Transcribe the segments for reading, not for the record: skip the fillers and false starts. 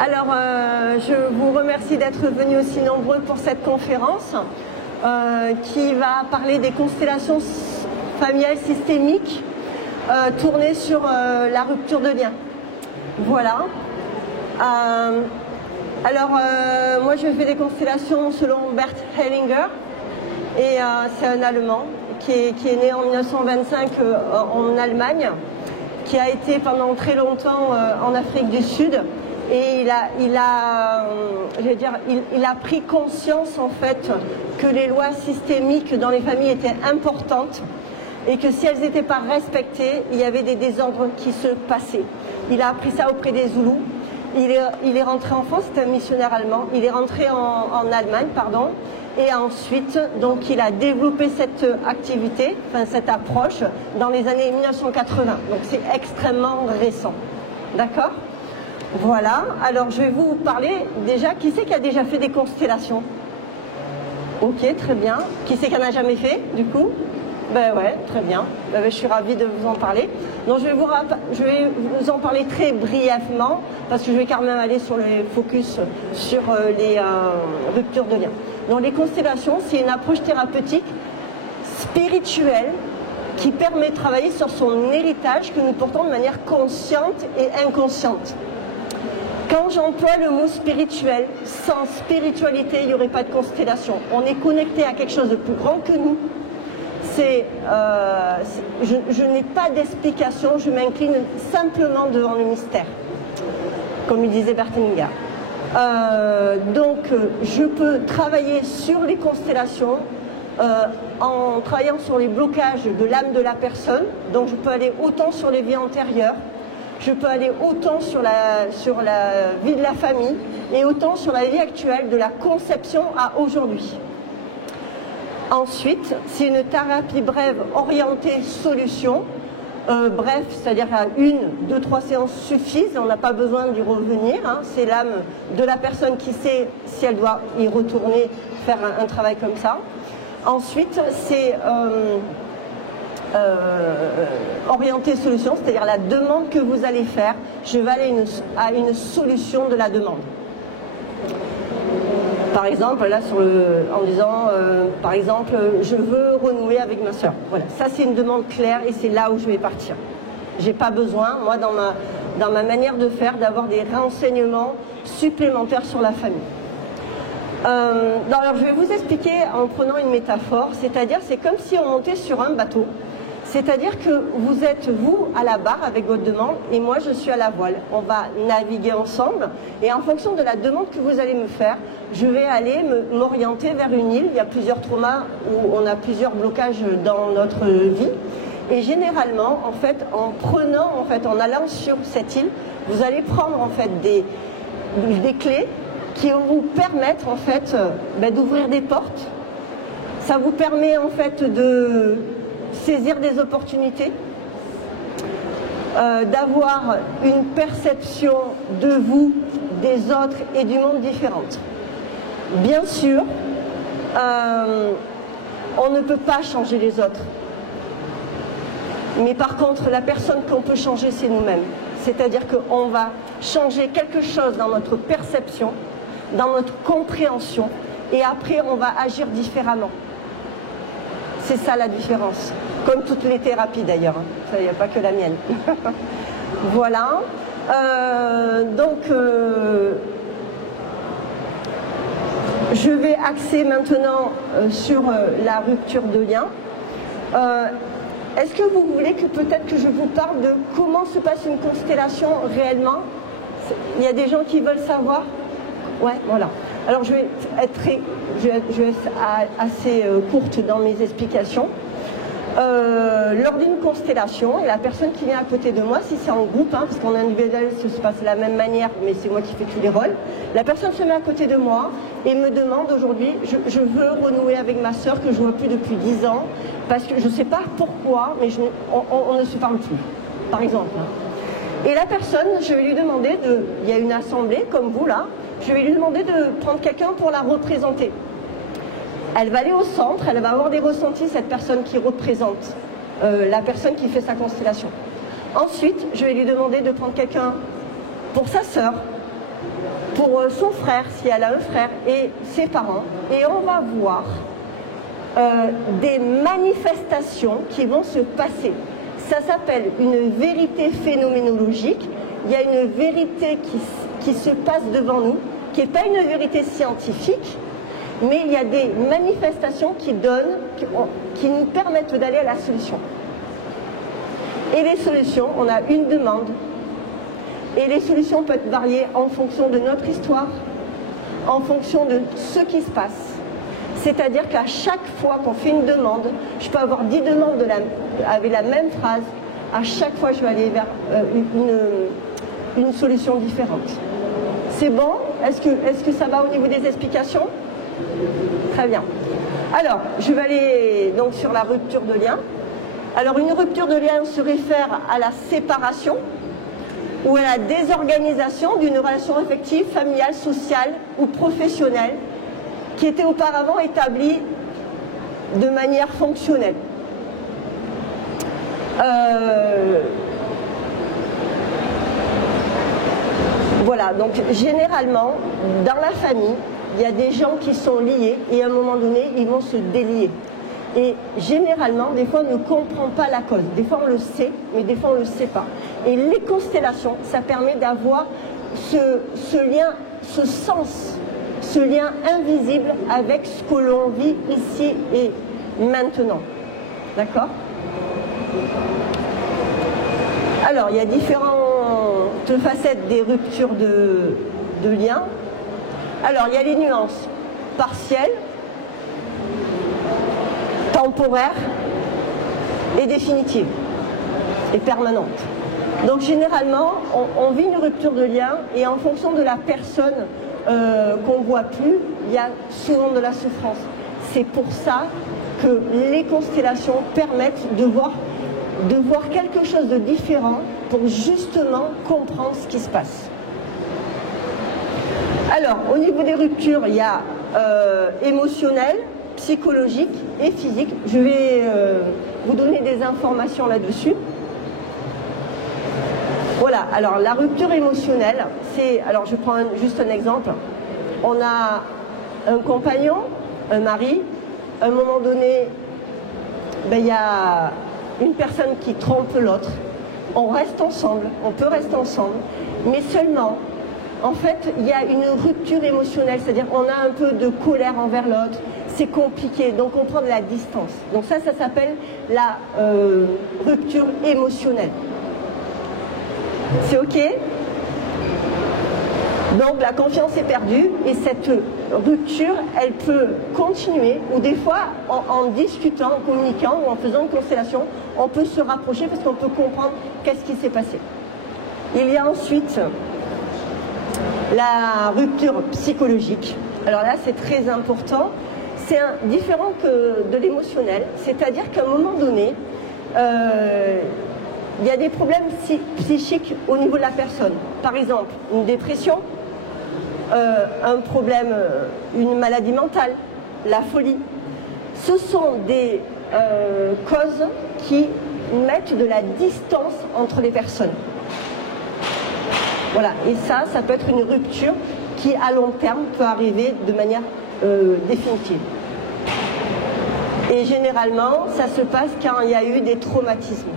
Alors, je vous remercie d'être venus aussi nombreux pour cette conférence qui va parler des constellations familiales systémiques tournées sur la rupture de lien. Voilà. Moi, je fais des constellations selon Bert Hellinger, et c'est un Allemand qui est né en 1925 en Allemagne, qui a été pendant très longtemps en Afrique du Sud, et il a pris conscience en fait que les lois systémiques dans les familles étaient importantes et que si elles n'étaient pas respectées, il y avait des désordres qui se passaient. Il a appris ça auprès des Zoulous. Il est rentré en France, c'était un missionnaire allemand. Il est rentré en Allemagne, pardon. Et ensuite, donc, il a développé cette activité, enfin cette approche, dans les années 1980. Donc c'est extrêmement récent. D'accord ? Voilà. Alors je vais vous parler déjà, qui c'est qui a déjà fait des constellations ? Ok, très bien. Qui c'est qui n'en a jamais fait, du coup ? Ben ouais, très bien. Je suis ravie de vous en parler. Donc je vais vous en parler très brièvement, parce que je vais quand même aller sur le focus sur les ruptures de lien. Donc les constellations, c'est une approche thérapeutique spirituelle qui permet de travailler sur son héritage que nous portons de manière consciente et inconsciente. Quand j'emploie le mot spirituel, sans spiritualité, il n'y aurait pas de constellation. On est connecté à quelque chose de plus grand que nous. Je n'ai pas d'explication, je m'incline simplement devant le mystère, comme il disait Bert Hellinger. Donc, je peux travailler sur les constellations en travaillant sur les blocages de l'âme de la personne. Donc, je peux aller autant sur les vies antérieures, je peux aller autant sur la vie de la famille et autant sur la vie actuelle, de la conception à aujourd'hui. Ensuite, c'est une thérapie brève orientée solution. Bref, c'est-à-dire à 1, 2, 3 séances suffisent, on n'a pas besoin d'y revenir. Hein. C'est l'âme de la personne qui sait si elle doit y retourner, faire un travail comme ça. Ensuite, c'est orienté solution, c'est-à-dire la demande que vous allez faire. Je vais aller à une solution de la demande. Par exemple, là, en disant, par exemple, je veux renouer avec ma soeur. Voilà, ça c'est une demande claire et c'est là où je vais partir. J'ai pas besoin, moi, dans ma manière de faire, d'avoir des renseignements supplémentaires sur la famille. Alors, je vais vous expliquer en prenant une métaphore, c'est-à-dire, c'est comme si on montait sur un bateau. C'est-à-dire que vous êtes, vous, à la barre avec votre demande et moi, je suis à la voile. On va naviguer ensemble et en fonction de la demande que vous allez me faire, je vais aller m'orienter vers une île. Il y a plusieurs traumas où on a plusieurs blocages dans notre vie. Et généralement, en fait, en allant sur cette île, vous allez prendre en fait des clés qui vont vous permettre en fait d'ouvrir des portes. Ça vous permet en fait de saisir des opportunités, d'avoir une perception de vous, des autres et du monde différente. Bien sûr, on ne peut pas changer les autres. Mais par contre, la personne qu'on peut changer, c'est nous-mêmes. C'est-à-dire qu'on va changer quelque chose dans notre perception, dans notre compréhension, et après, on va agir différemment. C'est ça la différence. Comme toutes les thérapies d'ailleurs. Il n'y a pas que la mienne. Voilà. Je vais axer maintenant sur la rupture de lien. Est-ce que vous voulez que peut-être que je vous parle de comment se passe une constellation réellement? Il y a des gens qui veulent savoir? Ouais, voilà. Alors je vais être assez courte dans mes explications. Lors d'une constellation, et la personne qui vient à côté de moi, si c'est en groupe, parce qu'en individuel ça se passe de la même manière, mais c'est moi qui fais tous les rôles, la personne se met à côté de moi et me demande aujourd'hui, je veux renouer avec ma sœur que je ne vois plus depuis 10 ans, parce que je ne sais pas pourquoi, mais on ne se parle plus, par exemple. Et la personne, je vais lui demander, il y a une assemblée comme vous là, je vais lui demander de prendre quelqu'un pour la représenter. Elle va aller au centre, elle va avoir des ressentis, cette personne qui représente la personne qui fait sa constellation. Ensuite, je vais lui demander de prendre quelqu'un pour sa sœur, pour son frère, si elle a un frère, et ses parents, et on va voir des manifestations qui vont se passer. Ça s'appelle une vérité phénoménologique. Il y a une vérité qui se passe devant nous, qui n'est pas une vérité scientifique, mais il y a des manifestations qui nous permettent d'aller à la solution. Et les solutions, on a une demande. Et les solutions peuvent varier en fonction de notre histoire, en fonction de ce qui se passe. C'est-à-dire qu'à chaque fois qu'on fait une demande, je peux avoir 10 demandes avec la même phrase. À chaque fois, je vais aller vers une solution différente. C'est bon? Est-ce que ça va au niveau des explications? Très bien. Alors, je vais aller donc sur la rupture de lien. Alors, une rupture de lien se réfère à la séparation ou à la désorganisation d'une relation affective, familiale, sociale ou professionnelle qui était auparavant établie de manière fonctionnelle. Voilà, donc généralement, dans la famille, il y a des gens qui sont liés et à un moment donné, ils vont se délier. Et généralement, des fois, on ne comprend pas la cause. Des fois, on le sait, mais des fois, on ne le sait pas. Et les constellations, ça permet d'avoir ce lien, ce sens, ce lien invisible avec ce que l'on vit ici et maintenant. D'accord? Alors, il y a différentes facettes des ruptures de liens. Alors, il y a les nuances partielles, temporaires et définitives et permanentes. Donc, généralement, on vit une rupture de lien et en fonction de la personne qu'on ne voit plus, il y a souvent de la souffrance. C'est pour ça que les constellations permettent de voir quelque chose de différent pour justement comprendre ce qui se passe. Alors, au niveau des ruptures, il y a émotionnelles, psychologiques et physiques. Je vais vous donner des informations là-dessus. Voilà, alors la rupture émotionnelle, c'est... Alors, je prends juste un exemple. On a un compagnon, un mari, à un moment donné, il y a une personne qui trompe l'autre. On reste ensemble, on peut rester ensemble, mais seulement, en fait, il y a une rupture émotionnelle, c'est-à-dire qu'on a un peu de colère envers l'autre, c'est compliqué, donc on prend de la distance. Donc ça s'appelle la rupture émotionnelle. C'est OK? Donc la confiance est perdue et cette rupture, elle peut continuer ou des fois en discutant, en communiquant ou en faisant une constellation, on peut se rapprocher parce qu'on peut comprendre qu'est-ce qui s'est passé. Il y a ensuite la rupture psychologique. Alors là, c'est très important. C'est différent que de l'émotionnel, c'est-à-dire qu'à un moment donné, il y a des problèmes psychiques au niveau de la personne. Par exemple, une dépression, un problème, une maladie mentale, la folie. Ce sont des causes qui mettent de la distance entre les personnes. Voilà, et ça peut être une rupture qui, à long terme, peut arriver de manière définitive. Et généralement, ça se passe quand il y a eu des traumatismes.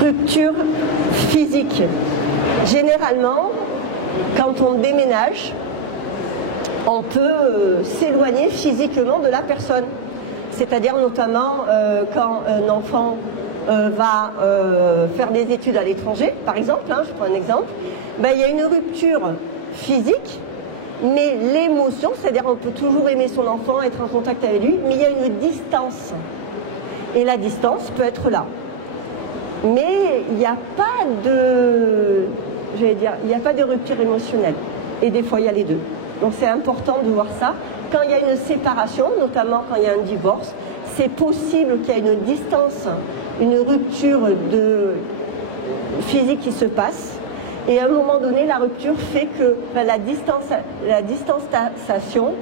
Rupture physique. Généralement, quand on déménage, on peut s'éloigner physiquement de la personne. C'est-à-dire notamment quand un enfant va faire des études à l'étranger, par exemple, je prends un exemple, il y a une rupture physique, mais l'émotion, c'est-à-dire on peut toujours aimer son enfant, être en contact avec lui, mais il y a une distance. Et la distance peut être là. Mais il n'y a pas de, il n'y a pas de rupture émotionnelle. Et des fois, il y a les deux. Donc c'est important de voir ça. Quand il y a une séparation, notamment quand il y a un divorce, c'est possible qu'il y ait une distance, une rupture physique qui se passe. Et à un moment donné, la rupture fait que la distanciation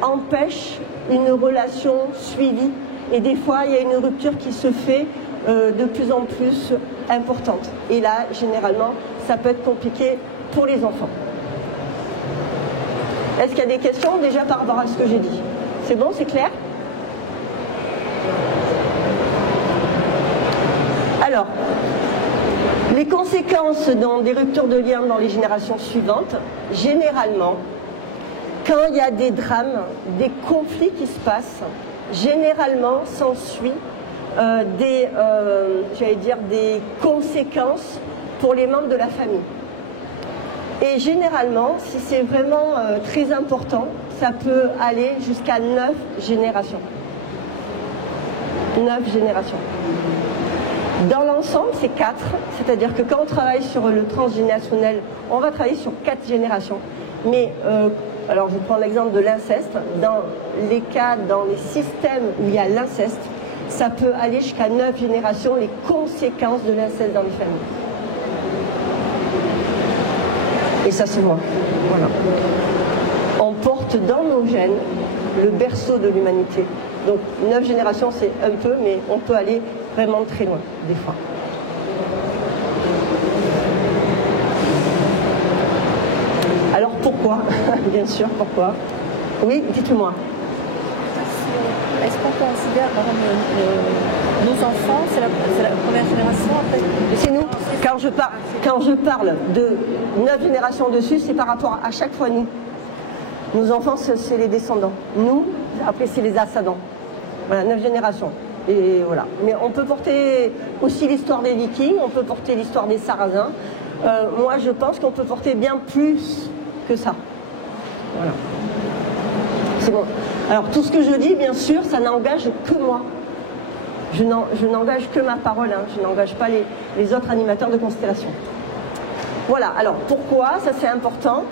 empêche une relation suivie et des fois il y a une rupture qui se fait de plus en plus importante. Et là, généralement, ça peut être compliqué pour les enfants. Est-ce qu'il y a des questions déjà par rapport à ce que j'ai dit? C'est bon, c'est clair? Alors, les conséquences des ruptures de lien dans les générations suivantes, généralement, quand il y a des drames, des conflits qui se passent, généralement s'ensuit des conséquences pour les membres de la famille. Et généralement, si c'est vraiment très important, ça peut aller jusqu'à 9 générations. 9 générations. Dans l'ensemble, c'est 4, c'est-à-dire que quand on travaille sur le transgénérationnel, on va travailler sur 4 générations. Mais, alors je prends l'exemple de l'inceste, dans les cas, dans les systèmes où il y a l'inceste, ça peut aller jusqu'à 9 générations, les conséquences de l'inceste dans les familles. Et ça se voit. Voilà. On porte dans nos gènes le berceau de l'humanité. Donc 9 générations, c'est un peu, mais on peut aller vraiment très loin, des fois. Alors pourquoi? Bien sûr, pourquoi? Oui, dites-moi. Est-ce qu'on considère, par exemple, nos enfants, c'est la première génération après? C'est nous. Quand je parle de 9 générations dessus, c'est par rapport à chaque fois nous. Nos enfants, c'est les descendants. Nous, après, c'est les ascendants. Voilà, 9 générations. Et voilà. Mais on peut porter aussi l'histoire des Vikings, on peut porter l'histoire des Sarrasins. Moi, je pense qu'on peut porter bien plus que ça. Voilà. C'est bon. Alors, tout ce que je dis, bien sûr, ça n'engage que moi. Je n'engage que ma parole, hein. Je n'engage pas les autres animateurs de constellation. Voilà. Alors, pourquoi? Ça, c'est important.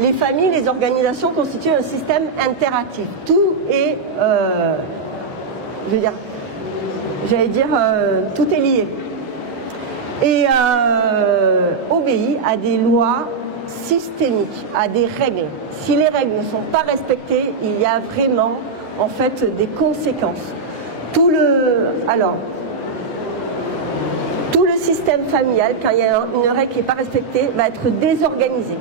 Les familles, les organisations constituent un système interactif. Tout est, tout est lié. Et obéit à des lois systémiques, à des règles. Si les règles ne sont pas respectées, il y a vraiment, en fait, des conséquences. Tout le système familial, quand il y a une règle qui n'est pas respectée, va être désorganisé.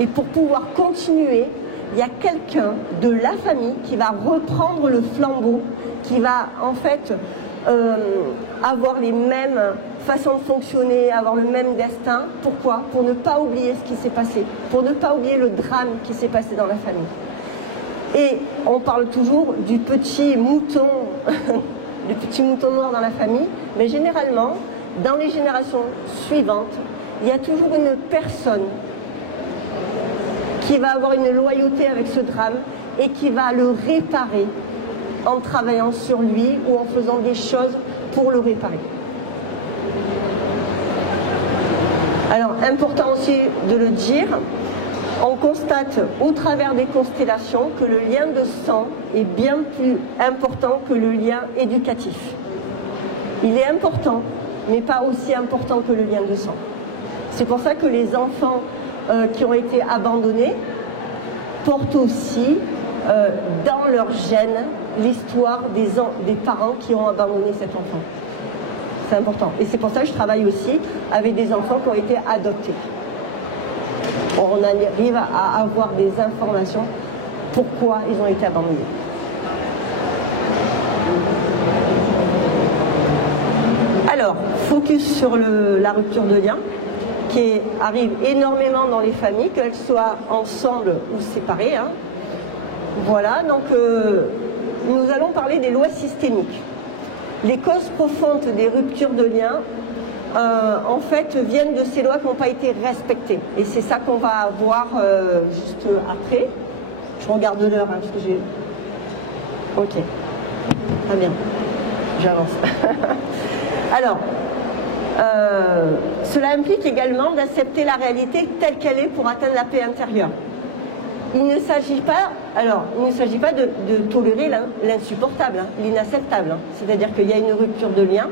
Et pour pouvoir continuer, il y a quelqu'un de la famille qui va reprendre le flambeau, qui va en fait avoir les mêmes façons de fonctionner, avoir le même destin. Pourquoi? Pour ne pas oublier ce qui s'est passé, pour ne pas oublier le drame qui s'est passé dans la famille. Et on parle toujours du petit mouton, du petit mouton noir dans la famille, mais généralement, dans les générations suivantes, il y a toujours une personne qui va avoir une loyauté avec ce drame et qui va le réparer en travaillant sur lui ou en faisant des choses pour le réparer. Alors, important aussi de le dire, on constate au travers des constellations que le lien de sang est bien plus important que le lien éducatif. Il est important, mais pas aussi important que le lien de sang. C'est pour ça que les enfants qui ont été abandonnés portent aussi dans leur gène l'histoire des parents qui ont abandonné cet enfant. C'est important. Et c'est pour ça que je travaille aussi avec des enfants qui ont été adoptés. On arrive à avoir des informations pourquoi ils ont été abandonnés. Alors, focus sur la rupture de lien qui arrive énormément dans les familles, qu'elles soient ensemble ou séparées. Hein. Voilà, donc nous allons parler des lois systémiques. Les causes profondes des ruptures de lien, en fait, viennent de ces lois qui n'ont pas été respectées. Et c'est ça qu'on va voir juste après. Je regarde l'heure, hein, parce que j'ai... Ok, très bien, j'avance. Alors, cela implique également d'accepter la réalité telle qu'elle est pour atteindre la paix intérieure. Il ne s'agit pas, de tolérer l'insupportable, hein, l'inacceptable. Hein. C'est-à-dire qu'il y a une rupture de lien,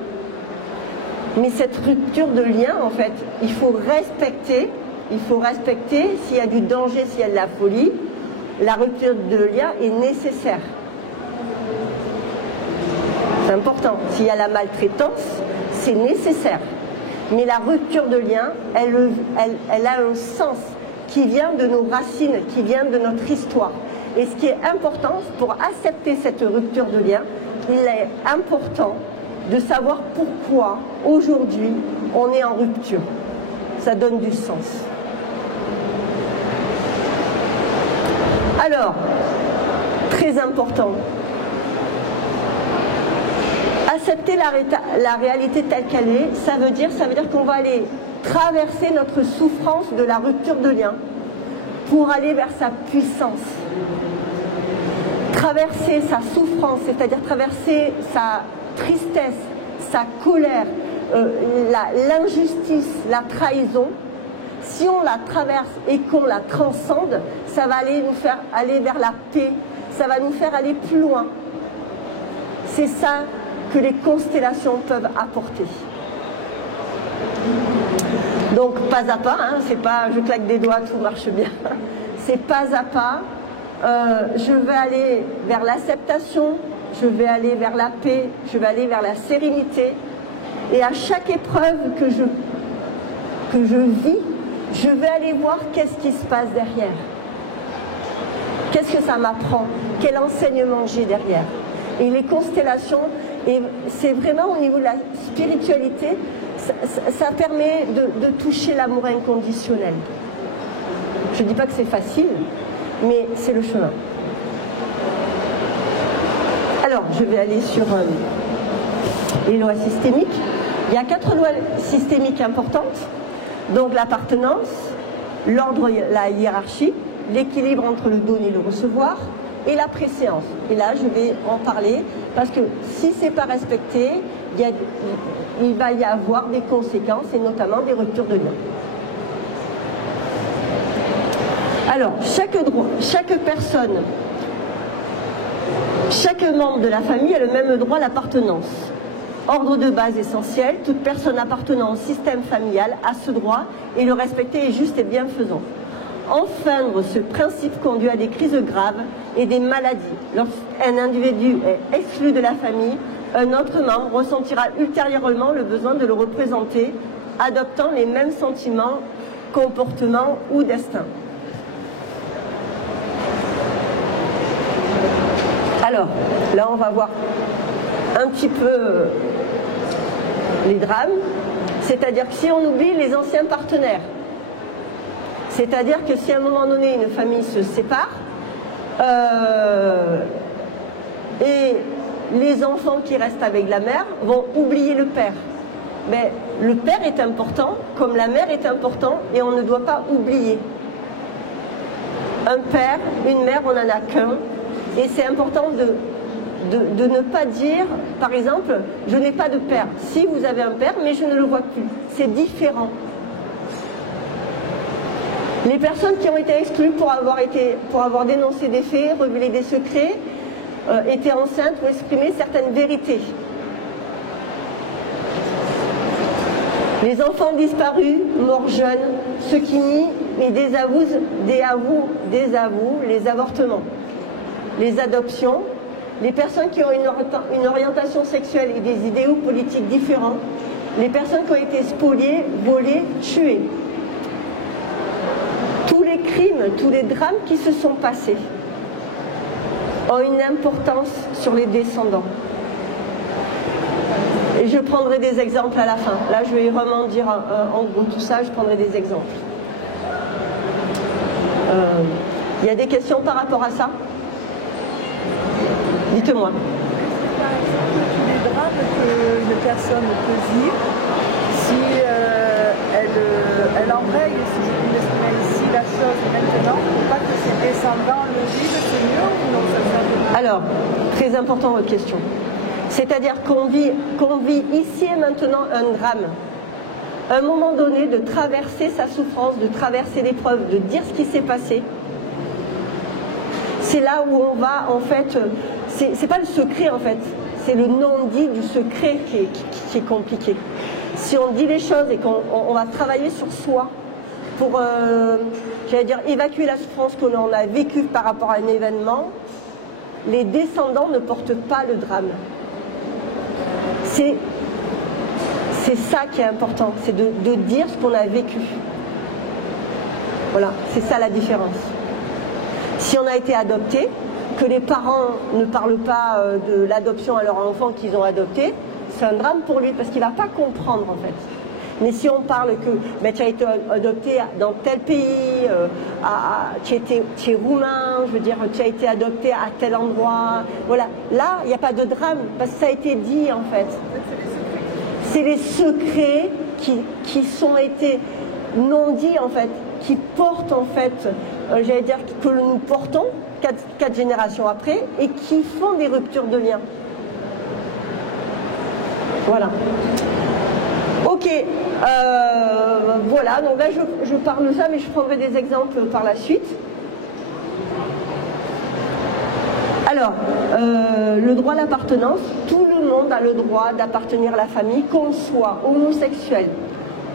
mais cette rupture de lien, en fait, il faut respecter s'il y a du danger, s'il y a de la folie, la rupture de lien est nécessaire. C'est important. S'il y a la maltraitance, c'est nécessaire. Mais la rupture de lien, elle a un sens qui vient de nos racines, qui vient de notre histoire. Et ce qui est important, pour accepter cette rupture de lien, il est important de savoir pourquoi aujourd'hui on est en rupture. Ça donne du sens. Alors, très important, accepter la réalité telle qu'elle est, ça veut dire qu'on va aller traverser notre souffrance de la rupture de lien pour aller vers sa puissance. Traverser sa souffrance, c'est-à-dire traverser sa tristesse, sa colère, l'injustice, la trahison. Si on la traverse et qu'on la transcende, ça va nous faire aller vers la paix, ça va nous faire aller plus loin. C'est ça que les constellations peuvent apporter. Donc pas à pas, hein, c'est pas je claque des doigts, tout marche bien. C'est pas à pas. Je vais aller vers l'acceptation, je vais aller vers la paix, je vais aller vers la sérénité. Et à chaque épreuve que je vis, je vais aller voir qu'est-ce qui se passe derrière. Qu'est-ce que ça m'apprend? Quel enseignement j'ai derrière? Et les constellations, c'est vraiment au niveau de la spiritualité, ça permet de toucher l'amour inconditionnel. Je ne dis pas que c'est facile, mais c'est le chemin. Alors, je vais aller sur les lois systémiques. Il y a 4 lois systémiques importantes. Donc l'appartenance, l'ordre, la hiérarchie, l'équilibre entre le donner et le recevoir, et la préséance. Et là, je vais en parler, parce que si ce n'est pas respecté, il va y avoir des conséquences, et notamment des ruptures de lien. Alors, chaque personne, chaque membre de la famille a le même droit à l'appartenance. Ordre de base essentiel, toute personne appartenant au système familial a ce droit et le respecter est juste et bienfaisant. Enfreindre ce principe conduit à des crises graves et des maladies. Lorsqu'un individu est exclu de la famille, un autre membre ressentira ultérieurement le besoin de le représenter, adoptant les mêmes sentiments, comportements ou destins. Alors, là on va voir un petit peu les drames, c'est-à-dire que si on oublie les anciens partenaires, c'est-à-dire que si à un moment donné une famille se sépare et les enfants qui restent avec la mère vont oublier le père. Mais le père est important, comme la mère est important, et on ne doit pas oublier. Un père, une mère, on n'en a qu'un, et c'est important de ne pas dire, par exemple, je n'ai pas de père. Si vous avez un père, mais je ne le vois plus. C'est différent. Les personnes qui ont été exclues pour avoir dénoncé des faits, révélé des secrets, étaient enceintes ou exprimé certaines vérités. Les enfants disparus, morts jeunes, ceux qui nient et désavouent les avortements, les adoptions, les personnes qui ont une orientation sexuelle et des idéaux politiques différents, les personnes qui ont été spoliées, volées, tuées. Tous les crimes, tous les drames qui se sont passés ont une importance sur les descendants. Et je prendrai des exemples à la fin. Là, je vais vraiment dire en gros tout ça, je prendrai des exemples. Il y a des questions par rapport à ça? Dites-moi. Par exemple, tous les drames qu'une personne peut vivre, si elle embraye, si je puis m'exprimer ici, la chose maintenant, pour pas que ses descendants le vivent, c'est mieux ou non, ça sert? Alors, très important votre question. C'est-à-dire qu'on vit ici et maintenant un drame. À un moment donné, de traverser sa souffrance, de traverser l'épreuve, de dire ce qui s'est passé. C'est là où on va, en fait, c'est pas le secret en fait, c'est le non-dit du secret qui est compliqué. Si on dit les choses et qu'on va travailler sur soi pour, j'allais dire, évacuer la souffrance que l'on a vécue par rapport à un événement, les descendants ne portent pas le drame. c'est ça qui est important, c'est de dire ce qu'on a vécu. Voilà, c'est ça la différence. Si on a été adopté, que les parents ne parlent pas de l'adoption à leur enfant qu'ils ont adopté, c'est un drame pour lui parce qu'il ne va pas comprendre en fait. Mais si on parle que ben, tu as été adopté dans tel pays, tu es roumain, je veux dire, tu as été adopté à tel endroit, voilà. Là, il n'y a pas de drame parce que ça a été dit en fait. C'est les secrets qui sont été non dits en fait, qui portent en fait, j'allais dire que nous portons 4 générations après et qui font des ruptures de lien. Voilà. Ok, voilà, donc là je parle de ça, mais je prendrai des exemples par la suite. Alors, le droit d'appartenance, tout le monde a le droit d'appartenir à la famille, qu'on soit homosexuel,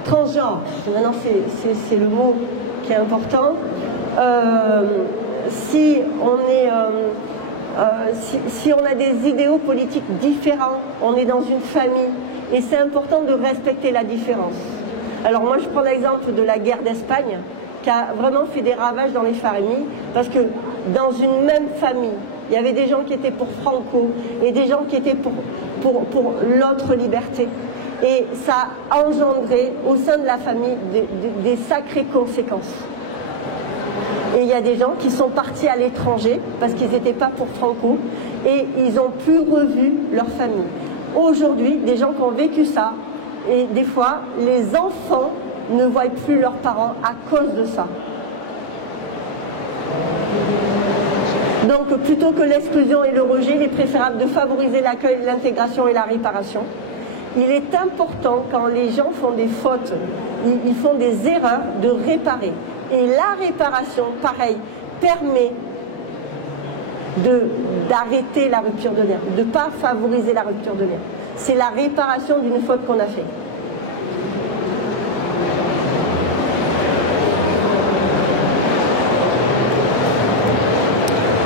transgenre, maintenant c'est le mot qui est important, si on a des idéaux politiques différents, on est dans une famille, et c'est important de respecter la différence. Alors moi je prends l'exemple de la guerre d'Espagne, qui a vraiment fait des ravages dans les familles, parce que dans une même famille, il y avait des gens qui étaient pour Franco, et des gens qui étaient pour l'autre liberté. Et ça a engendré au sein de la famille des sacrées conséquences. Et il y a des gens qui sont partis à l'étranger parce qu'ils n'étaient pas pour Franco et ils n'ont plus revu leur famille. Aujourd'hui, des gens qui ont vécu ça, et des fois, les enfants ne voient plus leurs parents à cause de ça. Donc, plutôt que l'exclusion et le rejet, il est préférable de favoriser l'accueil, l'intégration et la réparation. Il est important, quand les gens font des fautes, ils font des erreurs, de réparer. Et la réparation, pareil, permet d'arrêter la rupture de lien, de ne pas favoriser la rupture de lien. C'est la réparation d'une faute qu'on a faite.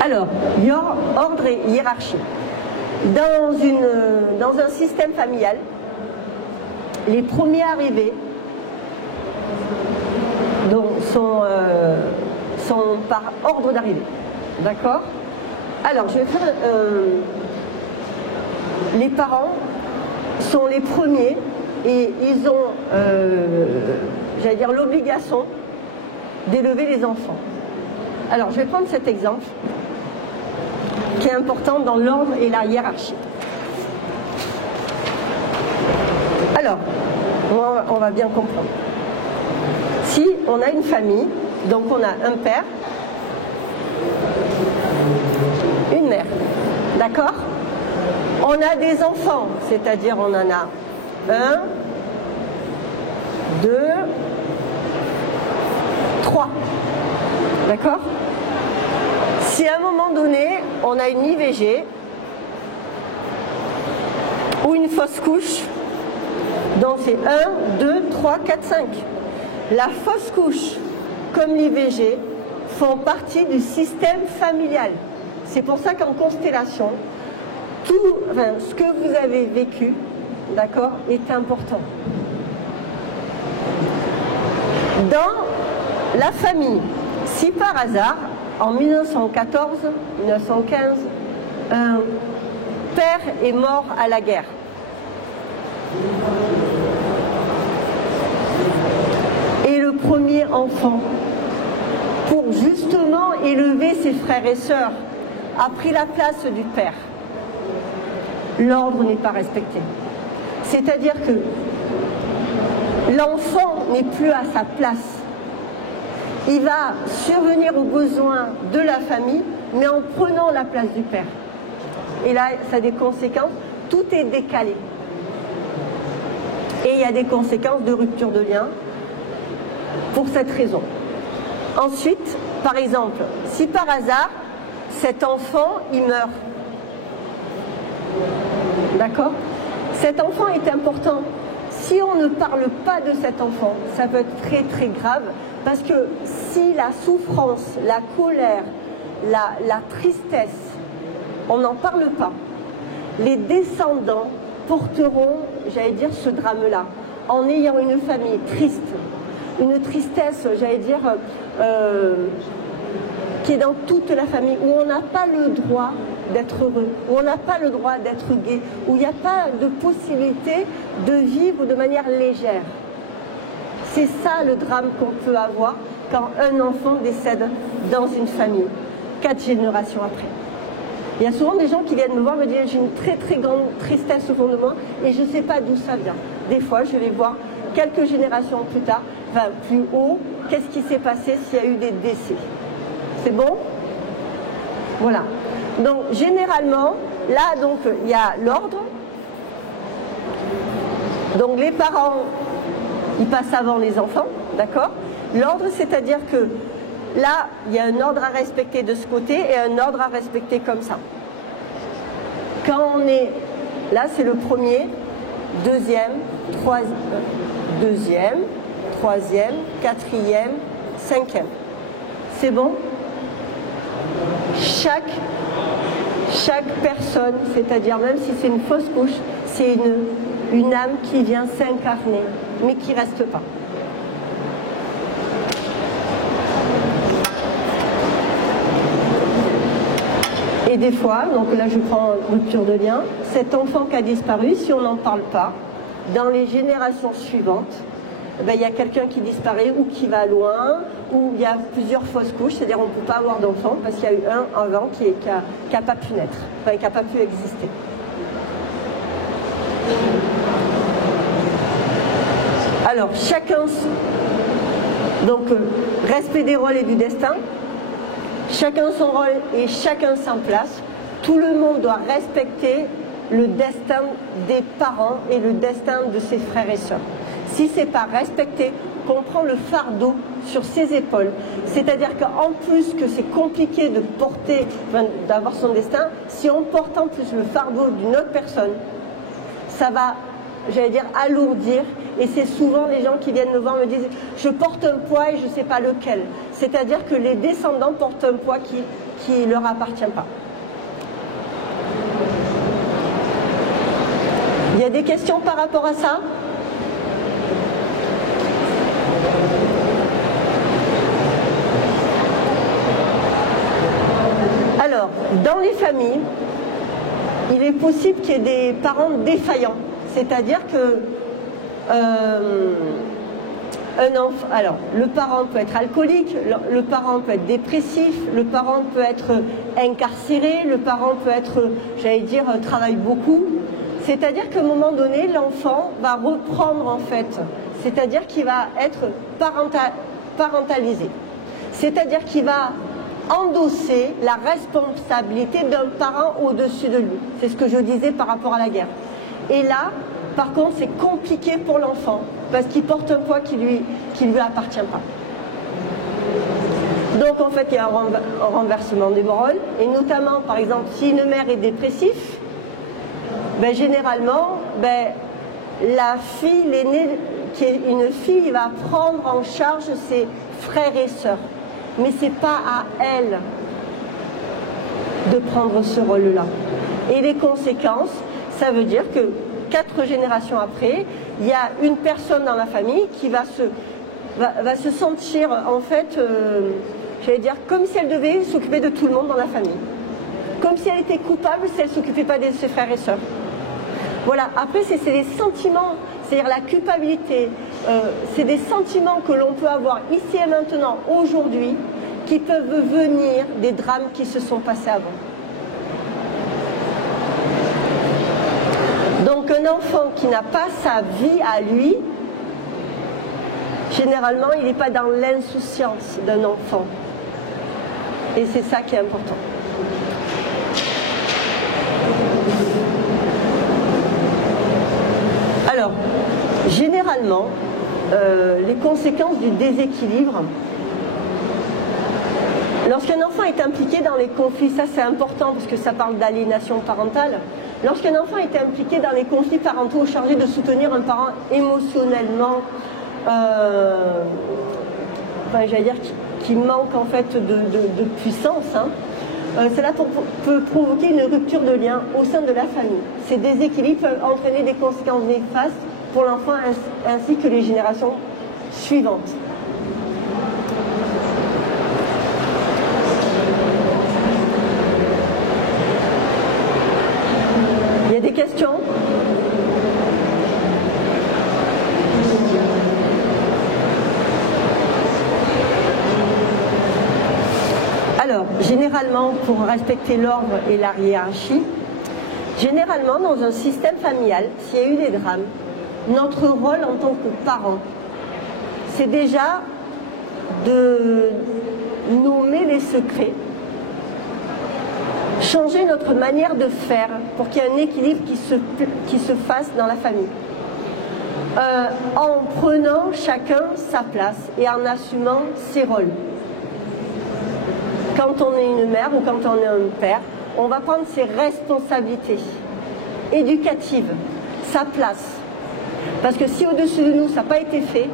Alors, ordre et hiérarchie. Dans un système familial, les premiers arrivés sont par ordre d'arrivée. D'accord ? Alors, je vais faire... les parents sont les premiers et ils ont, j'allais dire, l'obligation d'élever les enfants. Alors, je vais prendre cet exemple qui est important dans l'ordre et la hiérarchie. Alors, on va bien comprendre. Si on a une famille, donc on a un père, une mère, d'accord ? On a des enfants, c'est-à-dire on en a 1, 2, 3, d'accord ? Si à un moment donné, on a une IVG ou une fausse couche, donc c'est 1, 2, 3, 4, 5. La fausse couche, comme l'IVG, font partie du système familial. C'est pour ça qu'en constellation, ce que vous avez vécu, d'accord, est important. Dans la famille, si par hasard, en 1914, 1915, un père est mort à la guerre, et le premier enfant, pour justement élever ses frères et sœurs, a pris la place du père, l'ordre n'est pas respecté. C'est-à-dire que l'enfant n'est plus à sa place. Il va survenir aux besoins de la famille, mais en prenant la place du père. Et là, ça a des conséquences. Tout est décalé. Et il y a des conséquences de rupture de lien pour cette raison. Ensuite, par exemple, si par hasard, cet enfant, il meurt. D'accord ? Cet enfant est important. Si on ne parle pas de cet enfant, ça peut être très très grave, parce que si la souffrance, la colère, la tristesse, on n'en parle pas, les descendants porteront, j'allais dire, ce drame-là, en ayant une famille triste, une tristesse, j'allais dire, qui est dans toute la famille, où on n'a pas le droit d'être heureux, où on n'a pas le droit d'être gai, où il n'y a pas de possibilité de vivre de manière légère. C'est ça le drame qu'on peut avoir quand un enfant décède dans une famille, 4 générations après. Il y a souvent des gens qui viennent me voir me dire j'ai une très très grande tristesse au fond de moi et je ne sais pas d'où ça vient. Des fois je vais voir quelques générations plus tard, enfin plus haut, qu'est-ce qui s'est passé s'il y a eu des décès. C'est bon? Voilà. Donc généralement, là donc il y a l'ordre. Donc les parents, ils passent avant les enfants, d'accord? L'ordre, c'est-à-dire que là, il y a un ordre à respecter de ce côté et un ordre à respecter comme ça. Quand on est, là c'est le premier, deuxième, troisième, quatrième, cinquième. C'est bon? Chaque personne, c'est-à-dire même si c'est une fausse couche, c'est une âme qui vient s'incarner, mais qui ne reste pas. Et des fois, donc là je prends rupture de lien, cet enfant qui a disparu, si on n'en parle pas, dans les générations suivantes, ben, il y a quelqu'un qui disparaît ou qui va loin, ou il y a plusieurs fausses couches, c'est-à-dire on ne peut pas avoir d'enfant parce qu'il y a eu un avant qui n'a pas pu naître, enfin, qui n'a pas pu exister. Alors, chacun, donc respect des rôles et du destin, chacun son rôle et chacun sa place. Tout le monde doit respecter le destin des parents et le destin de ses frères et sœurs. Si ce n'est pas respecté, qu'on prend le fardeau sur ses épaules, c'est-à-dire qu'en plus que c'est compliqué de porter, d'avoir son destin, si on porte en plus le fardeau d'une autre personne, ça va, j'allais dire, alourdir. Et c'est souvent les gens qui viennent me voir me disent « je porte un poids et je ne sais pas lequel ». C'est-à-dire que les descendants portent un poids qui ne leur appartient pas. Il y a des questions par rapport à ça ? Alors, dans les familles, il est possible qu'il y ait des parents défaillants. C'est-à-dire que alors, le parent peut être alcoolique, le parent peut être dépressif, le parent peut être incarcéré, le parent peut être, j'allais dire, travaille beaucoup. C'est-à-dire qu'à un moment donné, l'enfant va reprendre en fait, c'est-à-dire qu'il va être parentalisé. C'est-à-dire qu'il va endosser la responsabilité d'un parent au-dessus de lui. C'est ce que je disais par rapport à la guerre. Et là, par contre, c'est compliqué pour l'enfant, parce qu'il porte un poids qui lui appartient pas. Donc en fait, il y a un renversement des rôles, et notamment, par exemple, si une mère est dépressive, ben, généralement, ben, la fille, l'aînée, qui est une fille, va prendre en charge ses frères et sœurs. Mais ce n'est pas à elle de prendre ce rôle-là. Et les conséquences, ça veut dire que 4 générations après, il y a une personne dans la famille qui va se sentir, en fait, j'allais dire, comme si elle devait s'occuper de tout le monde dans la famille. Comme si elle était coupable si elle ne s'occupait pas de ses frères et sœurs. Voilà, après c'est les sentiments, c'est-à-dire la culpabilité, c'est des sentiments que l'on peut avoir ici et maintenant, aujourd'hui, qui peuvent venir des drames qui se sont passés avant. Donc un enfant qui n'a pas sa vie à lui, généralement il n'est pas dans l'insouciance d'un enfant. Et c'est ça qui est important. Alors, généralement, les conséquences du déséquilibre, lorsqu'un enfant est impliqué dans les conflits, ça c'est important parce que ça parle d'aliénation parentale, lorsqu'un enfant est impliqué dans les conflits parentaux chargés de soutenir un parent émotionnellement, enfin, j'allais dire qui manque en fait de puissance, hein, Cela peut provoquer une rupture de lien au sein de la famille. Ces déséquilibres peuvent entraîner des conséquences néfastes pour l'enfant ainsi que les générations suivantes. Il y a des questions ? Alors, généralement, pour respecter l'ordre et la hiérarchie, généralement, dans un système familial, s'il y a eu des drames, notre rôle en tant que parent, c'est déjà de nommer les secrets, changer notre manière de faire pour qu'il y ait un équilibre qui se fasse dans la famille. En prenant chacun sa place et en assumant ses rôles. Quand on est une mère ou quand on est un père, on va prendre ses responsabilités éducatives, sa place. Parce que si au-dessus de nous, ça n'a pas été fait,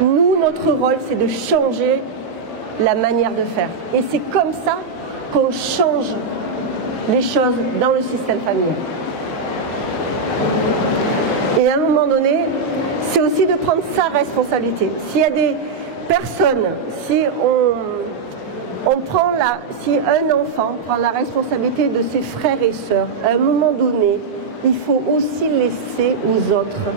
nous, notre rôle, c'est de changer la manière de faire. Et c'est comme ça qu'on change les choses dans le système familial. Et à un moment donné, c'est aussi de prendre sa responsabilité. S'il y a des personnes, si un enfant prend la responsabilité de ses frères et sœurs, à un moment donné, il faut aussi laisser aux autres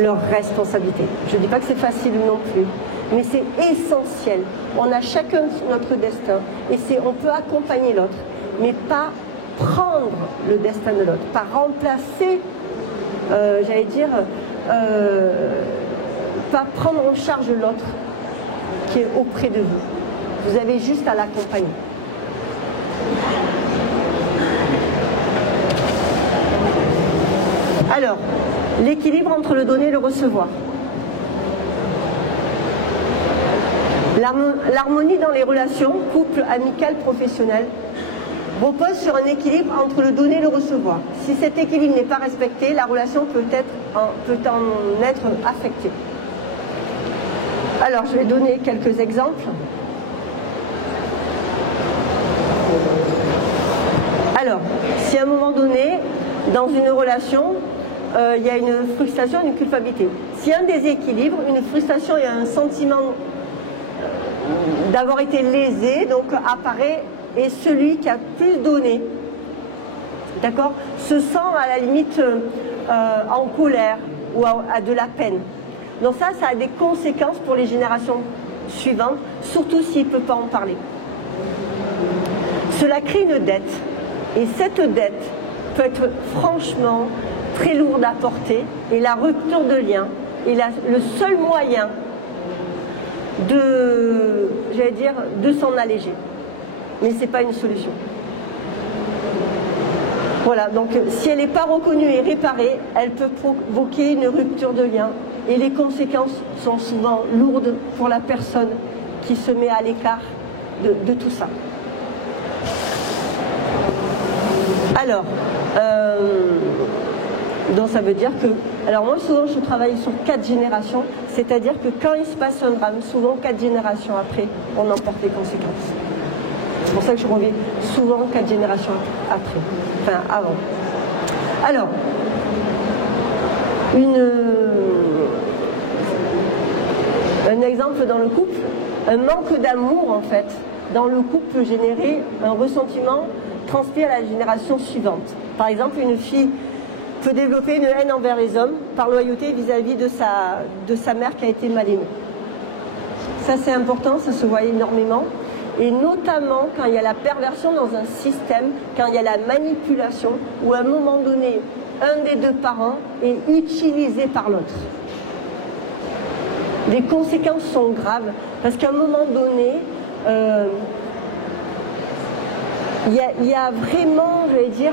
leur responsabilité. Je ne dis pas que c'est facile non plus, mais c'est essentiel. On a chacun notre destin et on peut accompagner l'autre, mais pas prendre le destin de l'autre, pas remplacer, pas prendre en charge l'autre qui est auprès de vous. Vous avez juste à l'accompagner. Alors, l'équilibre entre le donner et le recevoir. L'harmonie dans les relations, couple, amicales, professionnelles, repose sur un équilibre entre le donner et le recevoir. Si cet équilibre n'est pas respecté, la relation peut en être affectée. Alors, je vais donner quelques exemples. Alors, si à un moment donné, dans une relation, il y a une frustration, une culpabilité. S'il y a un déséquilibre, une frustration et un sentiment d'avoir été lésé, donc apparaît, et celui qui a plus donné, d'accord, se sent à la limite en colère ou à de la peine. Donc ça a des conséquences pour les générations suivantes, surtout s'il ne peut pas en parler. Cela crée une dette, et cette dette peut être franchement très lourde à porter, et la rupture de lien est le seul moyen de s'en alléger. Mais ce n'est pas une solution. Voilà, donc si elle n'est pas reconnue et réparée, elle peut provoquer une rupture de lien, et les conséquences sont souvent lourdes pour la personne qui se met à l'écart de tout ça. Alors, donc ça veut dire que, alors moi souvent je travaille sur 4 générations, c'est-à-dire que quand il se passe un drame, souvent 4 générations après, on en porte les conséquences. C'est pour ça que je reviens souvent 4 générations après, enfin avant. Alors, un exemple dans le couple, un manque d'amour en fait, dans le couple peut générer un ressentiment transmis à la génération suivante. Par exemple, une fille peut développer une haine envers les hommes par loyauté vis-à-vis de sa mère qui a été mal aimée. Ça c'est important, ça se voit énormément. Et notamment quand il y a la perversion dans un système, quand il y a la manipulation, où à un moment donné, un des deux parents est utilisé par l'autre. Les conséquences sont graves, parce qu'à un moment donné, il y a vraiment, je vais dire,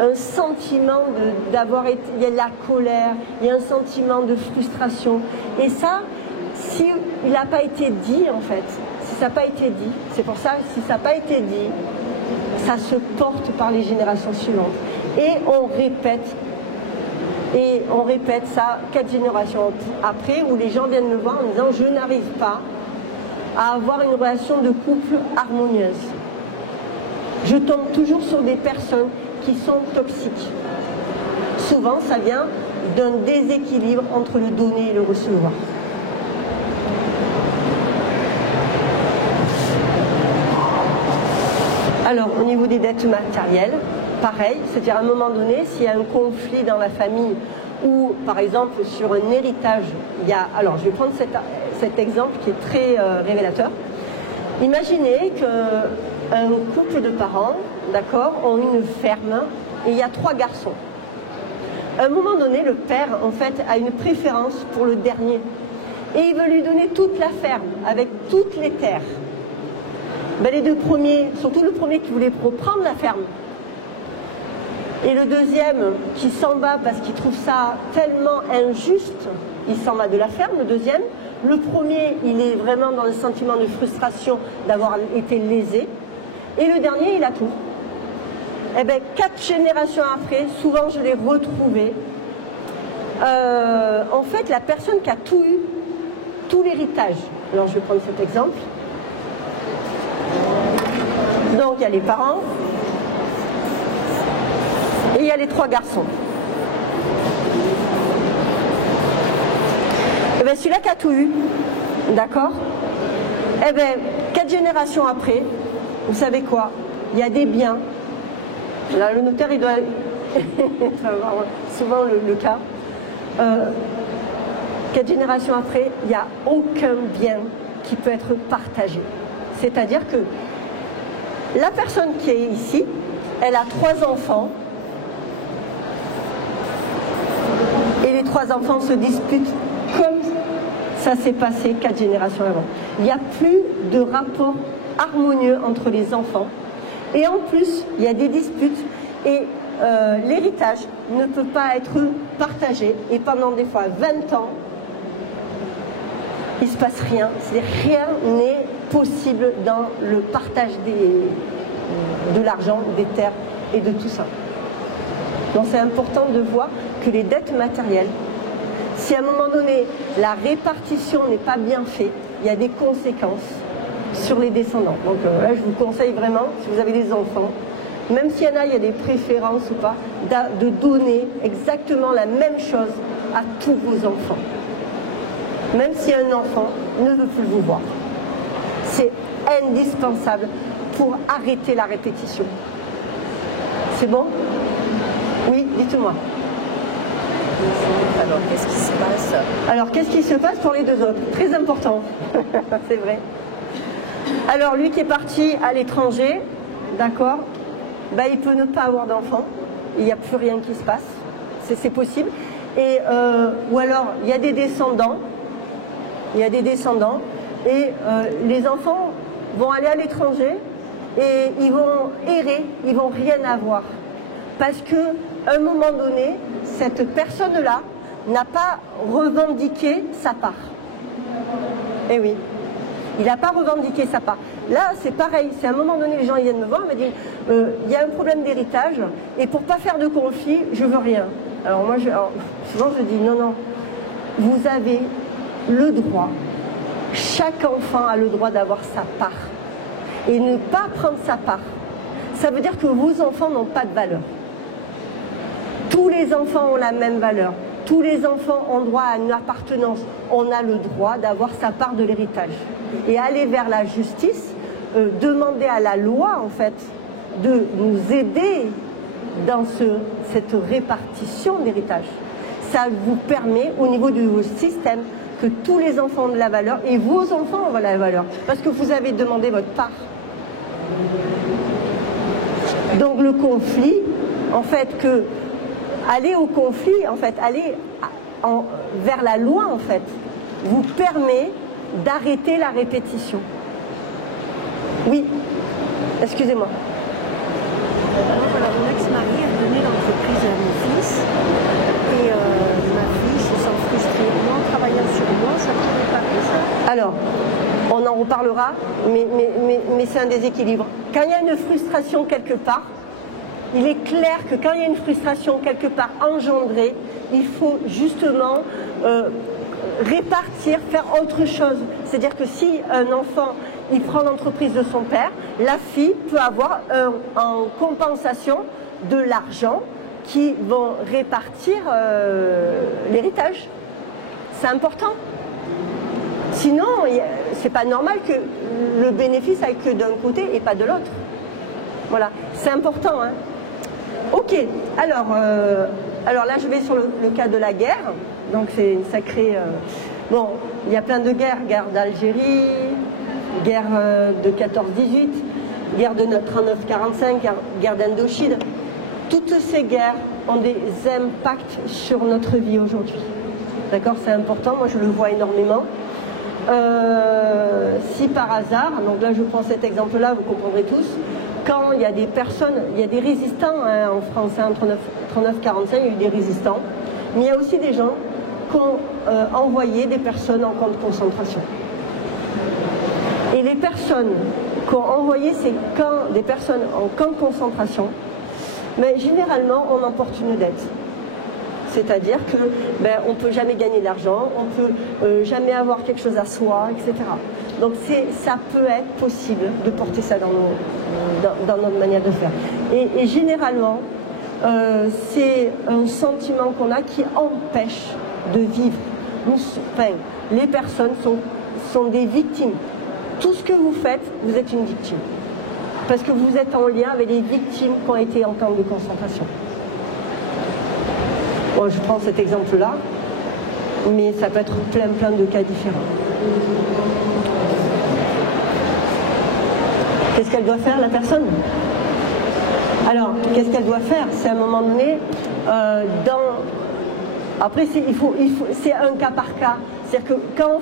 un sentiment d'avoir été, il y a de la colère, il y a un sentiment de frustration. Et ça, si il n'a pas été dit, en fait, si ça n'a pas été dit, c'est pour ça, si ça n'a pas été dit, ça se porte par les générations suivantes. Et on répète ça 4 générations après, où les gens viennent me voir en disant « je n'arrive pas à avoir une relation de couple harmonieuse ». Je tombe toujours sur des personnes qui sont toxiques. Souvent, ça vient d'un déséquilibre entre le donner et le recevoir. Alors, au niveau des dettes matérielles, pareil, c'est-à-dire à un moment donné, s'il y a un conflit dans la famille ou, par exemple, sur un héritage, il y a... Alors, je vais prendre cet exemple qui est très révélateur. Imaginez qu'un couple de parents, d'accord, ont une ferme et il y a 3 garçons. À un moment donné, le père, en fait, a une préférence pour le dernier. Et il veut lui donner toute la ferme, avec toutes les terres. Ben, les 2 premiers, surtout le premier qui voulait reprendre la ferme, et le deuxième qui s'en va parce qu'il trouve ça tellement injuste, il s'en va de la ferme, le deuxième. Le premier, il est vraiment dans le sentiment de frustration d'avoir été lésé. Et le dernier, il a tout. Eh bien, 4 générations après, souvent je l'ai retrouvé. En fait, la personne qui a tout eu, tout l'héritage. Alors, je vais prendre cet exemple. Donc, il y a les parents. Et il y a les 3 garçons. Et bien, celui-là qui a tout eu, d'accord? Eh bien, 4 générations après, vous savez quoi? Il y a des biens. Là, le notaire, il doit... souvent le cas. 4 générations après, il n'y a aucun bien qui peut être partagé. C'est-à-dire que la personne qui est ici, elle a 3 enfants. Et les 3 enfants se disputent comme ça s'est passé 4 générations avant. Il n'y a plus de rapport harmonieux entre les enfants. Et en plus, il y a des disputes et l'héritage ne peut pas être partagé. Et pendant des fois 20 ans, il ne se passe rien. C'est-à-dire rien n'est possible dans le partage de l'argent, des terres et de tout ça. Donc c'est important de voir que les dettes matérielles, si à un moment donné la répartition n'est pas bien faite, il y a des conséquences sur les descendants. Donc là je vous conseille vraiment, si vous avez des enfants, même s'il y en a, il y a des préférences ou pas, de donner exactement la même chose à tous vos enfants. Même si un enfant ne veut plus vous voir. C'est indispensable pour arrêter la répétition. C'est bon? Oui, dites-moi. Alors, qu'est-ce qui se passe? Alors, qu'est-ce qui se passe pour les 2 autres? Très important, c'est vrai. Alors, lui qui est parti à l'étranger, d'accord, bah, il peut ne pas avoir d'enfant, il n'y a plus rien qui se passe, c'est possible. Et, ou alors, il y a des descendants, et les enfants vont aller à l'étranger et ils vont errer, ils vont rien avoir. Parce qu'à un moment donné, cette personne-là n'a pas revendiqué sa part. Eh oui, il n'a pas revendiqué sa part. Là, c'est pareil, c'est à un moment donné, les gens ils viennent me voir, ils me disent, il y a un problème d'héritage, et pour ne pas faire de conflit, je veux rien. Alors moi, souvent je dis, non, vous avez le droit, chaque enfant a le droit d'avoir sa part. Et ne pas prendre sa part, ça veut dire que vos enfants n'ont pas de valeur. Tous les enfants ont la même valeur. Tous les enfants ont droit à une appartenance. On a le droit d'avoir sa part de l'héritage. Et aller vers la justice, demander à la loi, en fait, de nous aider dans cette répartition d'héritage. Ça vous permet, au niveau du système, que tous les enfants ont de la valeur et vos enfants ont de la valeur. Parce que vous avez demandé votre part. Donc le conflit, en fait, aller au conflit, en fait, aller vers la loi, en fait, vous permet d'arrêter la répétition. Oui, excusez-moi. Alors, mon ex-mari a donné l'entreprise à mon fils et ma fille se sent frustrée. Moi, en travaillant sur moi, ça peut réparer ça? Alors, on en reparlera, mais c'est un déséquilibre. Quand il y a une frustration quelque part, il est clair que quand il y a une frustration quelque part engendrée, il faut justement répartir, faire autre chose. C'est-à-dire que si un enfant il prend l'entreprise de son père, la fille peut avoir en compensation de l'argent qui vont répartir l'héritage. C'est important. Sinon, c'est pas normal que le bénéfice aille que d'un côté et pas de l'autre. Voilà, c'est important. Hein. Ok, alors là je vais sur le cas de la guerre. Donc c'est une sacrée... Bon, il y a plein de guerres. Guerre d'Algérie, guerre de 14-18, guerre de 39-45, guerre d'Indochine. Toutes ces guerres ont des impacts sur notre vie aujourd'hui. D'accord, c'est important, moi je le vois énormément. Si par hasard, donc là je prends cet exemple-là, vous comprendrez tous, quand il y a des personnes, il y a des résistants hein, en France, hein, 39-45, il y a eu des résistants, mais il y a aussi des gens qui ont envoyé des personnes en camp de concentration. Et les personnes qui ont envoyé des personnes en camp de concentration, mais généralement on emporte une dette. C'est-à-dire que on ne peut jamais gagner d'argent, on ne peut jamais avoir quelque chose à soi, etc. Donc ça peut être possible de porter ça dans notre manière de faire. Et généralement, c'est un sentiment qu'on a qui empêche de vivre. Enfin, les personnes sont des victimes. Tout ce que vous faites, vous êtes une victime. Parce que vous êtes en lien avec des victimes qui ont été en camp de concentration. Bon, je prends cet exemple-là, mais ça peut être plein de cas différents. Qu'est-ce qu'elle doit faire, la personne? Alors, qu'est-ce qu'elle doit faire? C'est à un moment donné, après, c'est un cas par cas. C'est-à-dire que quand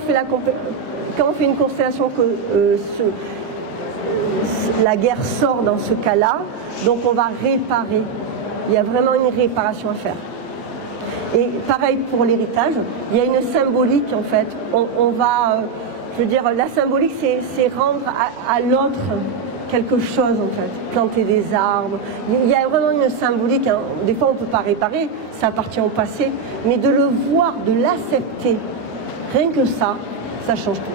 on fait une constellation que la guerre sort dans ce cas-là, donc on va réparer. Il y a vraiment une réparation à faire. Et pareil pour l'héritage, il y a une symbolique en fait. On va, je veux dire, la symbolique c'est rendre à l'autre quelque chose en fait, planter des arbres. Il y a vraiment une symbolique, hein. Des fois on ne peut pas réparer, ça appartient au passé, mais de le voir, de l'accepter, rien que ça change tout.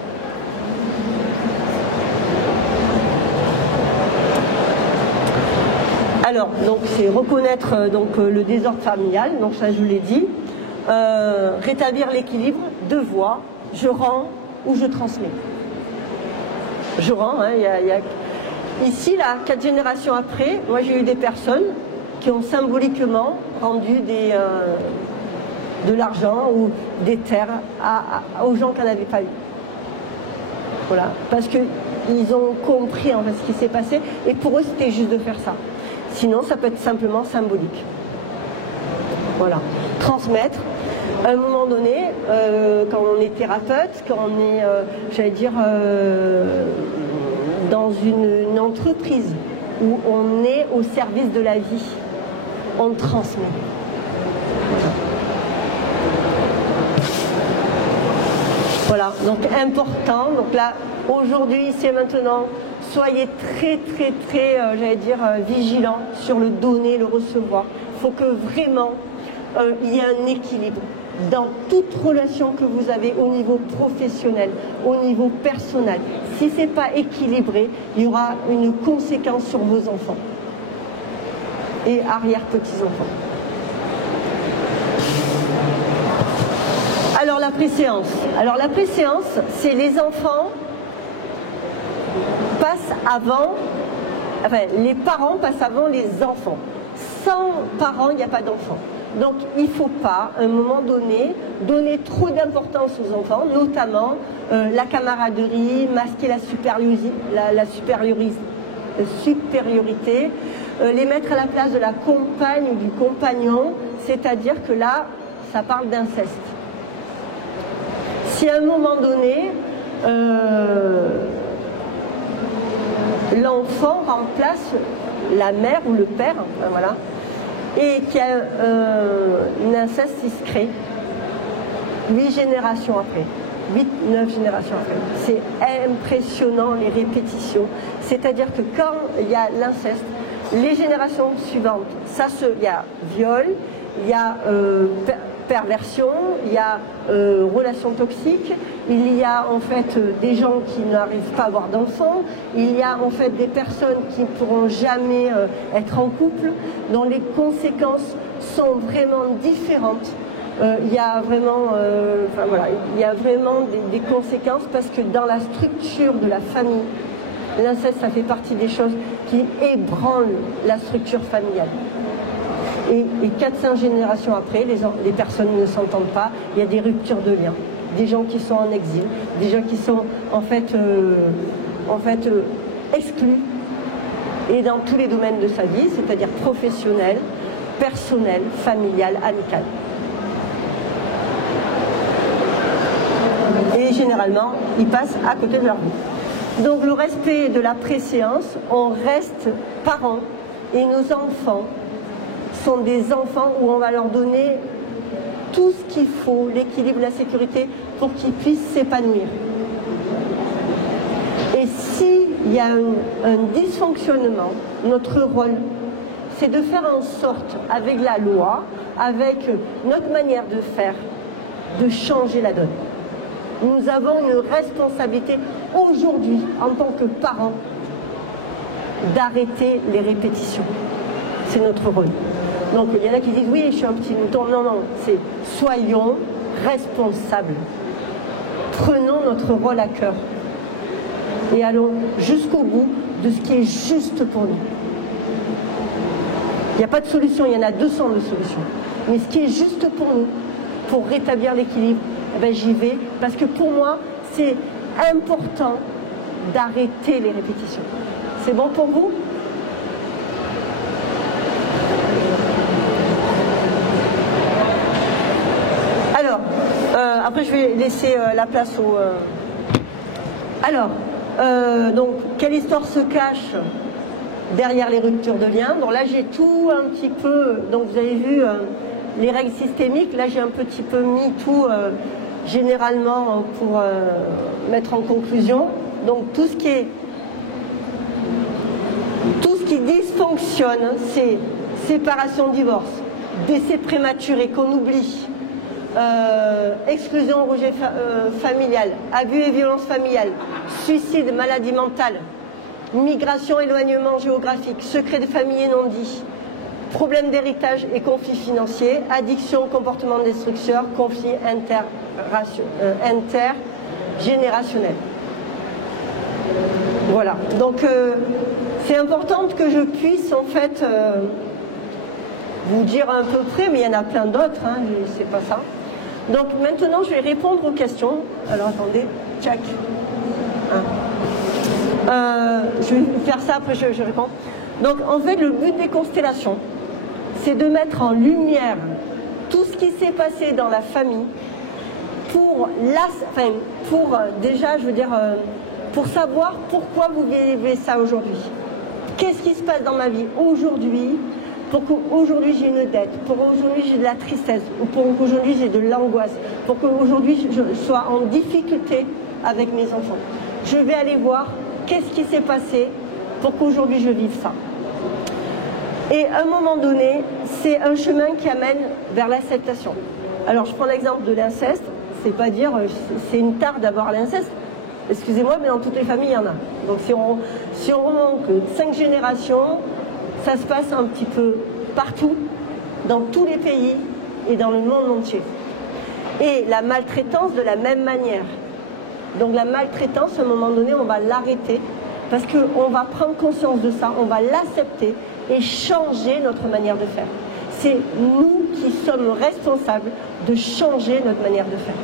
Alors, donc c'est reconnaître le désordre familial, donc ça je l'ai dit, rétablir l'équilibre, deux voies, je rends ou je transmets. Je rends, hein, ici là, 4 générations après, moi j'ai eu des personnes qui ont symboliquement rendu de l'argent ou des terres aux gens qui n'en avaient pas eu. Voilà, parce qu'ils ont compris en fait ce qui s'est passé et pour eux c'était juste de faire ça. Sinon, ça peut être simplement symbolique. Voilà. Transmettre. À un moment donné, quand on est thérapeute, quand on est, dans une entreprise où on est au service de la vie, on transmet. Voilà. Donc important. Donc là, aujourd'hui, c'est maintenant. Soyez très vigilants sur le donner, le recevoir. Il faut que vraiment il y ait un équilibre dans toute relation que vous avez au niveau professionnel, au niveau personnel. Si ce n'est pas équilibré, il y aura une conséquence sur vos enfants et arrière-petits-enfants. Alors la préséance. Alors la préséance, c'est les enfants passent avant, enfin les parents passent avant les enfants. Sans parents, il n'y a pas d'enfants. Donc il ne faut pas, à un moment donné, donner trop d'importance aux enfants, notamment la camaraderie, masquer la supériorité, les mettre à la place de la compagne ou du compagnon, c'est-à-dire que là, ça parle d'inceste. Si à un moment donné, l'enfant remplace la mère ou le père, voilà, et qu'il y a une inceste qui se crée 8 générations après, 8-9 générations après. C'est impressionnant les répétitions. C'est-à-dire que quand il y a l'inceste, les générations suivantes, il y a viol, il y a perversion, il y a relations toxiques, il y a en fait des gens qui n'arrivent pas à avoir d'enfants, il y a en fait des personnes qui ne pourront jamais être en couple, dont les conséquences sont vraiment différentes. Il y a vraiment, enfin, voilà, il y a vraiment des conséquences parce que dans la structure de la famille, l'inceste, ça fait partie des choses qui ébranlent la structure familiale. Et 4-5 générations après, les personnes ne s'entendent pas, il y a des ruptures de liens, des gens qui sont en exil, des gens qui sont en fait exclus, et dans tous les domaines de sa vie, c'est-à-dire professionnel, personnel, familial, amical. Et généralement, ils passent à côté de leur vie. Donc le respect de la préséance, on reste parents et nos enfants sont des enfants où on va leur donner tout ce qu'il faut, l'équilibre, la sécurité pour qu'ils puissent s'épanouir. Et s'il y a un dysfonctionnement, notre rôle, c'est de faire en sorte, avec la loi, avec notre manière de faire, de changer la donne. Nous avons une responsabilité aujourd'hui, en tant que parents, d'arrêter les répétitions. C'est notre rôle. Donc il y en a qui disent oui, je suis un petit mouton. Non, non, c'est soyons responsables. Prenons notre rôle à cœur. Et allons jusqu'au bout de ce qui est juste pour nous. Il n'y a pas de solution, il y en a 200 de solutions. Mais ce qui est juste pour nous, pour rétablir l'équilibre, eh ben, j'y vais. Parce que pour moi, c'est important d'arrêter les répétitions. C'est bon pour vous ? Alors, après je vais laisser la place au... Alors, donc, quelle histoire se cache derrière les ruptures de liens? Bon, là j'ai tout un petit peu... Donc vous avez vu les règles systémiques. Là j'ai un petit peu mis tout généralement pour mettre en conclusion. Donc tout ce qui dysfonctionne, c'est séparation, divorce, décès prématuré qu'on oublie, exclusion, rejet familial, abus et violence familiale, suicide, maladie mentale, migration, éloignement géographique, secret de famille et non dit, problème d'héritage et conflits financiers, addiction, comportement destructeur, conflits intergénérationnels. Voilà, donc c'est important que je puisse en fait vous dire à peu près, mais il y en a plein d'autres, hein, c'est pas ça. Donc maintenant je vais répondre aux questions. Alors attendez, check. Je vais faire ça, après je réponds. Donc en fait le but des constellations, c'est de mettre en lumière tout ce qui s'est passé dans la famille pour déjà, je veux dire, pour savoir pourquoi vous vivez ça aujourd'hui. Qu'est-ce qui se passe dans ma vie aujourd'hui pour qu'aujourd'hui j'ai une dette, pour qu'aujourd'hui j'ai de la tristesse, ou pour qu'aujourd'hui j'ai de l'angoisse, pour qu'aujourd'hui je sois en difficulté avec mes enfants. Je vais aller voir qu'est-ce qui s'est passé pour qu'aujourd'hui je vive ça. Et à un moment donné, c'est un chemin qui amène vers l'acceptation. Alors je prends l'exemple de l'inceste, c'est pas dire c'est une tare d'avoir l'inceste. Excusez-moi, mais dans toutes les familles, il y en a. Donc si on remonte 5 générations, ça se passe un petit peu partout, dans tous les pays et dans le monde entier. Et la maltraitance de la même manière. Donc la maltraitance, à un moment donné, on va l'arrêter parce qu'on va prendre conscience de ça, on va l'accepter et changer notre manière de faire. C'est nous qui sommes responsables de changer notre manière de faire.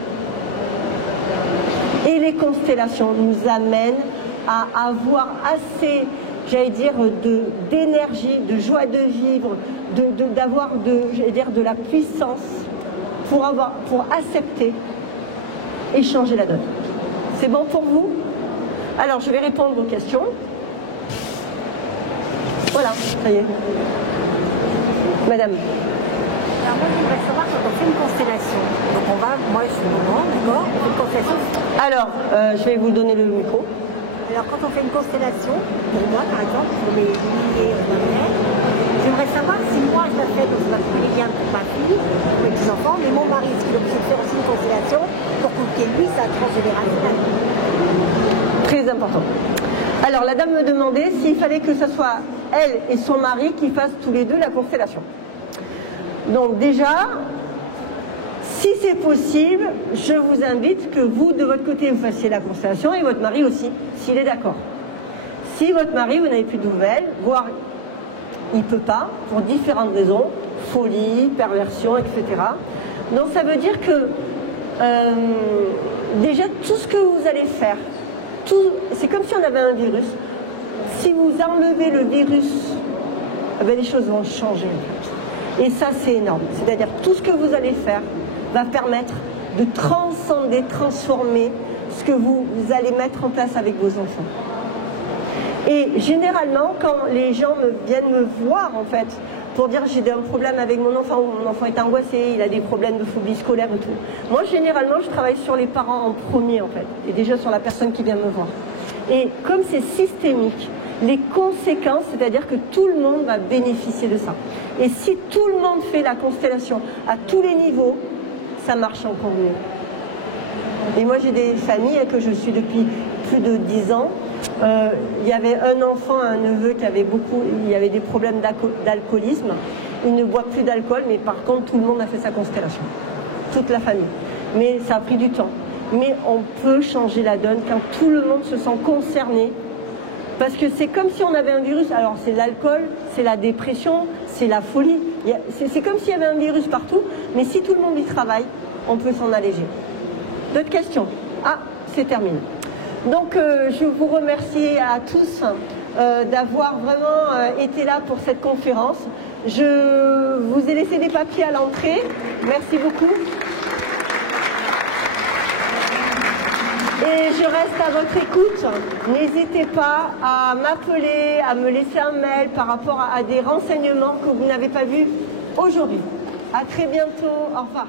Et les constellations nous amènent à avoir assez, j'allais dire, d'énergie, de joie de vivre, d'avoir de la puissance pour accepter et changer la donne. C'est bon pour vous? Alors, je vais répondre aux questions. Voilà, ça y est. Madame. Alors moi, j'aimerais savoir quand on fait une constellation. Donc moi je suis maman, d'accord, on fait une constellation. Alors, je vais vous donner le micro. Alors quand on fait une constellation, pour moi par exemple, pour mes milliers d'années, j'aimerais savoir si moi je la fais, donc ça va très bien pour ma fille, pour mes petits-enfants, mais mon mari, est-ce qu'il est obligé de faire aussi une constellation pour que lui, ça transgénérationnel? Très important. Alors la dame me demandait s'il fallait que ce soit elle et son mari qui fassent tous les deux la constellation. Donc déjà, si c'est possible, je vous invite que vous, de votre côté, vous fassiez la constellation et votre mari aussi, s'il est d'accord. Si votre mari, vous n'avez plus de nouvelles, voire il ne peut pas, pour différentes raisons, folie, perversion, etc. Donc ça veut dire que déjà tout ce que vous allez faire, c'est comme si on avait un virus. Si vous enlevez le virus, eh bien, les choses vont changer. Et ça, c'est énorme. C'est-à-dire tout ce que vous allez faire va permettre de transcender, transformer ce que vous allez mettre en place avec vos enfants. Et généralement, quand les gens viennent me voir, en fait, pour dire j'ai un problème avec mon enfant, ou mon enfant est angoissé, il a des problèmes de phobie scolaire et tout. Moi, généralement, je travaille sur les parents en premier, en fait, et déjà sur la personne qui vient me voir. Et comme c'est systémique, les conséquences, c'est-à-dire que tout le monde va bénéficier de ça. Et si tout le monde fait la constellation à tous les niveaux, ça marche encore mieux. Et moi, j'ai des familles que je suis depuis plus de 10 ans. Il y avait un enfant, un neveu qui avait il y avait des problèmes d'alcoolisme. Il ne boit plus d'alcool, mais par contre, tout le monde a fait sa constellation. Toute la famille. Mais ça a pris du temps. Mais on peut changer la donne quand tout le monde se sent concerné. Parce que c'est comme si on avait un virus. Alors c'est l'alcool, c'est la dépression, c'est la folie. C'est comme s'il y avait un virus partout. Mais si tout le monde y travaille, on peut s'en alléger. D'autres questions? Ah, c'est terminé. Donc je vous remercie à tous d'avoir vraiment été là pour cette conférence. Je vous ai laissé des papiers à l'entrée. Merci beaucoup. Et je reste à votre écoute. N'hésitez pas à m'appeler, à me laisser un mail par rapport à des renseignements que vous n'avez pas vus aujourd'hui. À très bientôt. Au revoir.